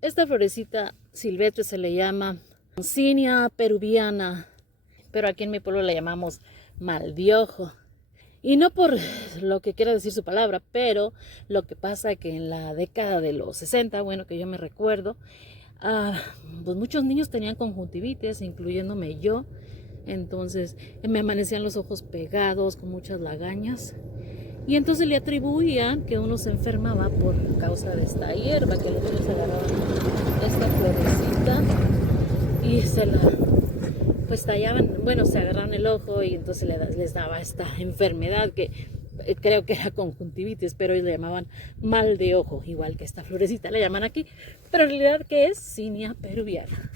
Esta florecita silvestre se le llama Cinia peruviana, pero aquí en mi pueblo la llamamos mal de ojo. Y no por lo que quiera decir su palabra, pero lo que pasa es que en la década de los 60, bueno, que yo me recuerdo, ah, pues muchos niños tenían conjuntivitis, incluyéndome yo. Entonces me amanecían los ojos pegados con muchas lagañas. Y entonces le atribuían que uno se enfermaba por causa de esta hierba, que los niños agarraban esta florecita y se la pues tallaban, bueno, se agarraban el ojo y entonces les daba esta enfermedad que creo que era conjuntivitis, pero ellos le llamaban mal de ojo, igual que esta florecita le llaman aquí, pero en realidad que es Cinia peruviana.